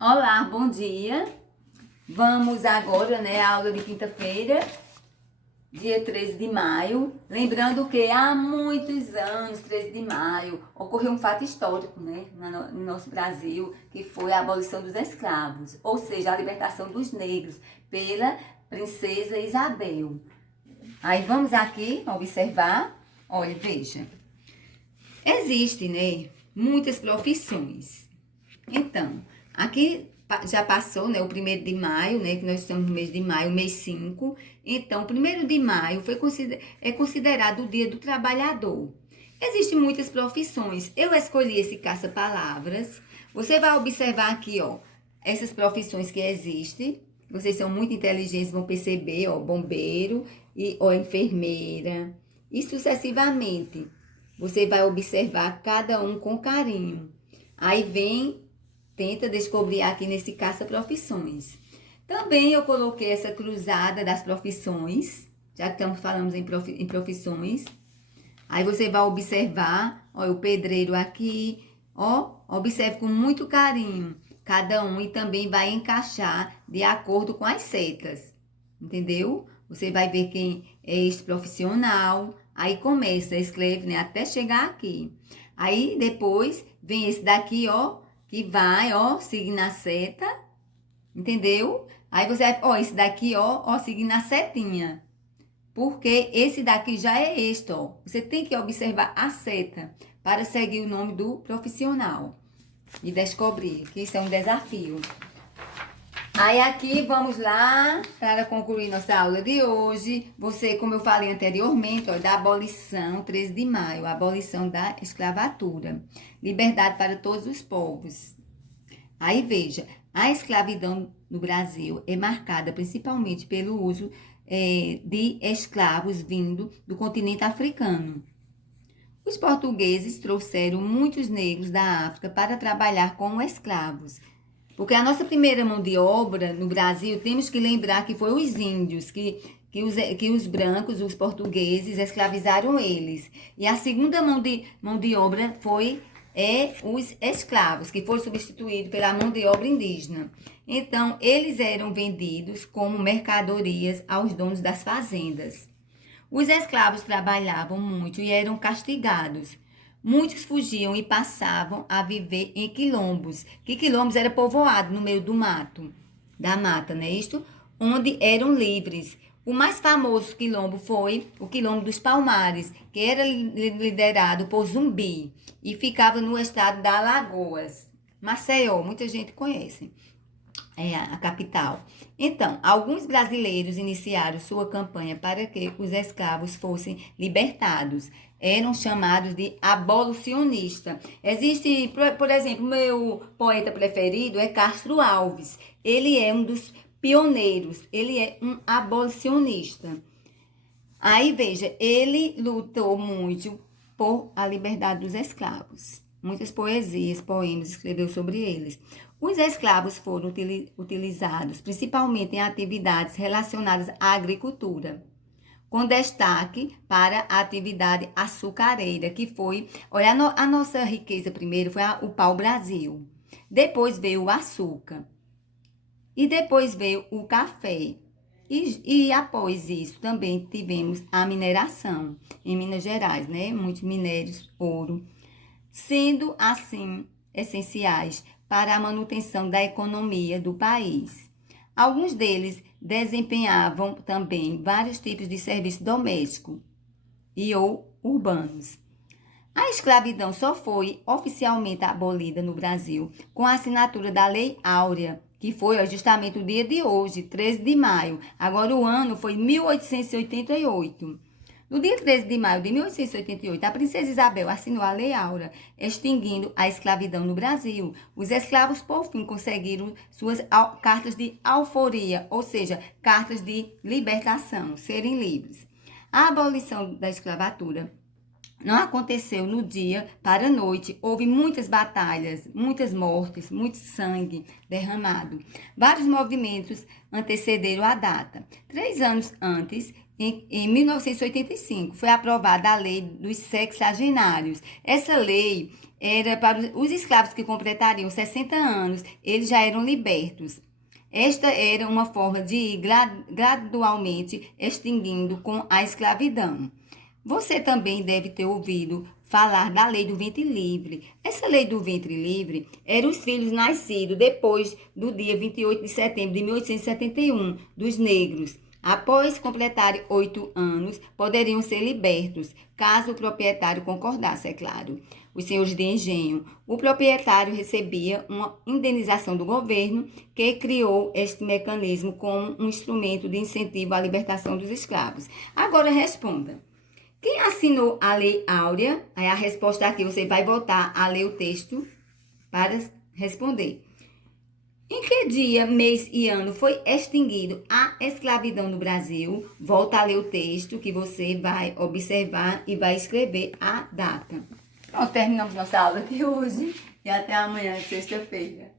Olá, bom dia. Vamos agora, a aula de quinta-feira, dia 13 de maio. Lembrando que há muitos anos, 13 de maio, ocorreu um fato histórico, no nosso Brasil, que foi a abolição dos escravos, ou seja, a libertação dos negros pela princesa Isabel. Aí vamos aqui observar. Olha, veja. Existem, muitas profissões. Então, aqui já passou, o 1º de maio, que nós estamos no mês de maio, mês 5. Então, o 1º de maio é considerado o Dia do Trabalhador. Existem muitas profissões. Eu escolhi esse caça-palavras. Você vai observar aqui, essas profissões que existem. Vocês são muito inteligentes, vão perceber, bombeiro, enfermeira, e sucessivamente. Você vai observar cada um com carinho. Aí tenta descobrir aqui nesse caça-profissões. Também eu coloquei essa cruzada das profissões, já que estamos falando em profissões. Aí você vai observar, o pedreiro aqui, observe com muito carinho cada um e também vai encaixar de acordo com as setas, entendeu? Você vai ver quem é esse profissional, aí começa, escreve, até chegar aqui. Aí depois vem esse daqui, que vai, seguindo a seta, entendeu? Aí você vai, esse daqui, seguindo a setinha. Porque esse daqui já é este, Você tem que observar a seta para seguir o nome do profissional e descobrir que isso é um desafio. Aí aqui, vamos lá, para concluir nossa aula de hoje. Você, como eu falei anteriormente, da abolição, 13 de maio, a abolição da escravatura. Liberdade para todos os povos. Aí veja, a escravidão no Brasil é marcada principalmente pelo uso de escravos vindo do continente africano. Os portugueses trouxeram muitos negros da África para trabalhar como escravos. Porque a nossa primeira mão de obra no Brasil, temos que lembrar que foi os índios, que os brancos, os portugueses, escravizaram eles. E a segunda mão de obra foi os escravos, que foram substituídos pela mão de obra indígena. Então, eles eram vendidos como mercadorias aos donos das fazendas. Os escravos trabalhavam muito e eram castigados. Muitos fugiam e passavam a viver em quilombos, que quilombos era povoado no meio do mato, da mata, não é isto? Onde eram livres. O mais famoso quilombo foi o Quilombo dos Palmares, que era liderado por Zumbi e ficava no estado da Alagoas. Maceió, muita gente conhece. É a capital. Então, alguns brasileiros iniciaram sua campanha para que os escravos fossem libertados. Eram chamados de abolicionistas. Existe, por exemplo, meu poeta preferido é Castro Alves. Ele é um dos pioneiros. Ele é um abolicionista. Aí, veja, ele lutou muito por a liberdade dos escravos. Muitas poesias, poemas escreveu sobre eles. Os escravos foram utilizados principalmente em atividades relacionadas à agricultura, com destaque para a atividade açucareira, que foi, olha, a nossa riqueza primeiro foi o pau-brasil, depois veio o açúcar e depois veio o café. E após isso também tivemos a mineração em Minas Gerais, muitos minérios, ouro, sendo assim essenciais para a manutenção da economia do país. Alguns deles desempenhavam também vários tipos de serviço doméstico ou urbanos. A escravidão só foi oficialmente abolida no Brasil com a assinatura da Lei Áurea, que foi justamente o dia de hoje, 13 de maio. Agora o ano foi 1888. No dia 13 de maio de 1888, a princesa Isabel assinou a Lei Áurea, extinguindo a escravidão no Brasil. Os escravos, por fim, conseguiram suas cartas de alforria, ou seja, cartas de libertação, serem livres. A abolição da escravatura não aconteceu no dia para a noite. Houve muitas batalhas, muitas mortes, muito sangue derramado. Vários movimentos antecederam a data. 3 anos antes, em 1985. Foi aprovada a lei dos sexagenários. Essa lei era para os escravos que completariam 60 anos, eles já eram libertos. Esta era uma forma de ir gradualmente extinguindo com a escravidão. Você também deve ter ouvido falar da lei do ventre livre. Essa lei do ventre livre era os filhos nascidos depois do dia 28 de setembro de 1871 dos negros. Após completarem 8 anos, poderiam ser libertos, caso o proprietário concordasse, é claro. Os senhores de engenho. O proprietário recebia uma indenização do governo, que criou este mecanismo como um instrumento de incentivo à libertação dos escravos. Agora responda. Quem assinou a Lei Áurea? Aí a resposta aqui, você vai voltar a ler o texto para responder. Em que dia, mês e ano foi extinguido a escravidão no Brasil? Volta a ler o texto que você vai observar e vai escrever a data. Pronto, terminamos nossa aula de hoje e até amanhã, sexta-feira.